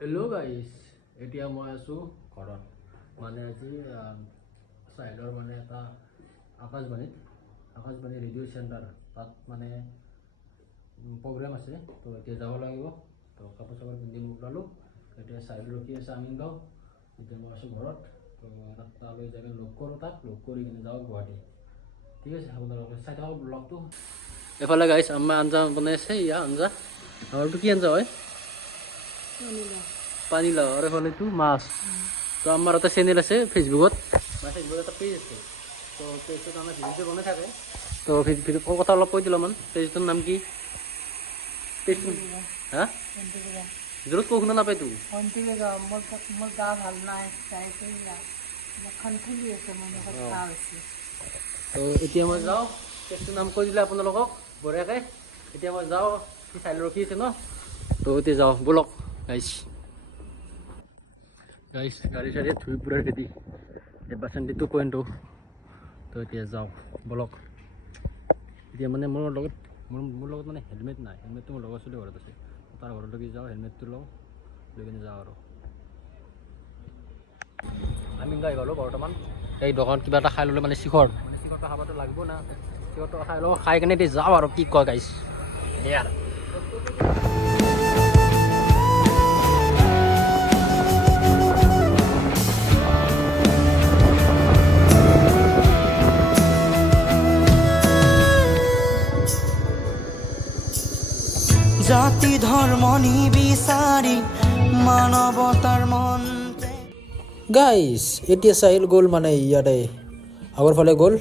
Hello' guys, এতিয়া মই আছোঁ ঘৰত। মানে আজি চাইডৰ মানে এটা আকাশবাণী ৰেডিঅ' চেণ্টাৰ, তাত মানে প্ৰগ্ৰেম আছে। তো এতিয়া যাব লাগিব। তো কাপোৰ চাপোৰ পিন্ধি ওলালোঁ। এতিয়া চাইড ৰখি আছে আমিনগাঁও। এতিয়া মই আছোঁ ঘৰত। তো তালৈ যাই লগ কৰোঁ, লগ কৰি কিনে যাওঁ গুৱাহাটী। ঠিক আছে, আপোনালোকে চাই থাকক ব্লগটো। এফালে গাইজ আম্মা আঞ্জা বনাইছে। আঞ্জা আমাৰটো কি আঞ্জা হয়? পানীলাও। আৰু এইফালেতো মাছ। তো আমাৰ এটা চেনেল আছে ফেচবুকত এটা পেজ আছে। তো পেজটোত আমাৰ ভিডিঅ' বনাই থাকে। তো ভিডিঅ' কথা অলপ কৈ দিলোঁ মান। পেজটোৰ নাম কি? পেজটো হা জোৰত কৈ শুনা নাপায় তো। মোৰ গা ভাল নাই, তো এতিয়া মই যাওঁ, পেজটোৰ নাম কৈ দিলে আপোনালোকক বঢ়িয়াকৈ। এতিয়া মই যাওঁ, সি চাইড ৰখি আছে ন। তো এতিয়া যাওঁ ব'লক গাইছ। গাড়ী চাড়ী ধুই পুৰা ৰেডি। এবাৰ 2.2। তো এতিয়া যাওঁ ব'লক। এতিয়া মানে মোৰ লগত মানে হেলমেট নাই। হেলমেটটো মোৰ লগৰ ছোৱালীৰ ঘৰত আছে। তাৰ ঘৰলৈকে যাওঁ, হেলমেটটো লওঁ, লৈ কিনে যাওঁ আৰু। আমি গাই গ'লোঁ বৰ্তমান। এই দোকানত কিবা এটা খাই ল'লে মানে চিখৰটো খাবতো লাগিব না। চিখৰটো খাই লওঁ, খাই কিনে এতিয়া যাওঁ আৰু। কি কয় গাইছ সেয়া। জাতি ধৰ্ম নিবিচাৰি মানৱতাৰ মন গাইজ এতিয়া চাহিল গ'ল মানে ইয়াতে আগৰ ফালে গ'ল।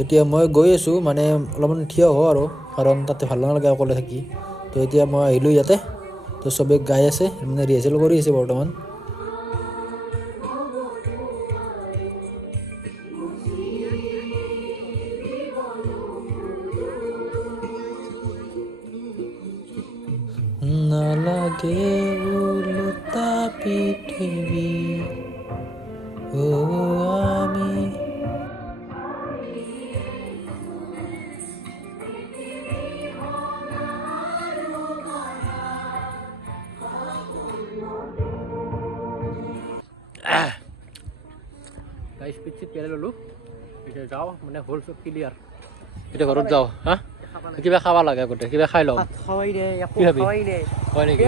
এতিয়া মই গৈ আছোঁ মানে অলপমান থিয় হওঁ আৰু, কাৰণ তাতে ভাল নালাগে অকলে থাকি। তো এতিয়া মই আহিলোঁ ইয়াতে। তো চবেই গাই আছে, মানে ৰিহাৰ্চেল কৰি আছে বৰ্তমান। নালাগে ওলোটা পৃথিৱী আমি গাইছ পিট পেলাই ল'লোঁ। এতিয়া যাওঁ, মানে হ'ল চব ক্লিয়াৰ। এতিয়া ঘৰত যাওঁ। হা কিবা খাব লাগে আগতে, কিবা খাই লওঁ। কি খাবি? হয় নেকি?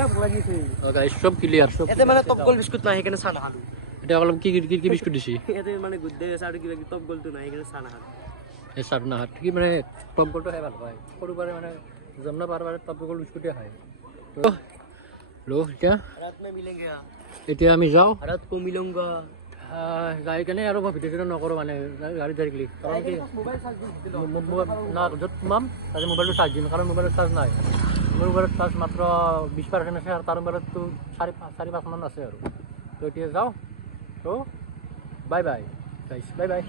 গাইছ চব ক্লিয়াৰ। চব মানে টপ গ'ল বিস্কুট নাই, সেইকাৰণে চাহ নাখালোঁ। এতিয়া অলপ কি বিস্কুট দিছি? ইয়াতে মানে গুড ডে আছে আৰু কিবা টপ গ'লটো নাই, সেইকাৰণে চাহ নাখালোঁ। এই চাট নাহাত কি মানে টপ গ'লটো খাই ভাল পায়। সৰুবাৰে মানে জন্ম পাৰ টপ গ'ল বিস্কুটে খায়। এতিয়া আমি যাওঁ। যাই কেনে আৰু মই ভিডিঅ' চিডিঅ' নকৰোঁ মানে গাড়ীত ডাইৰেক্টলি। কাৰণ কি না য'ত সোমাম তাতে মোবাইলটো চাৰ্জ দিম, কাৰণ মোবাইলত চাৰ্জ নাই। মোৰ মোবাইলত চাৰ্জ মাত্ৰ 20% আছে, আৰু তাৰ মোবাইলততো 4-5 মান আছে আৰু। তো এতিয়া যাওঁ। তো বাই বাই গাইছ, বাই বাই।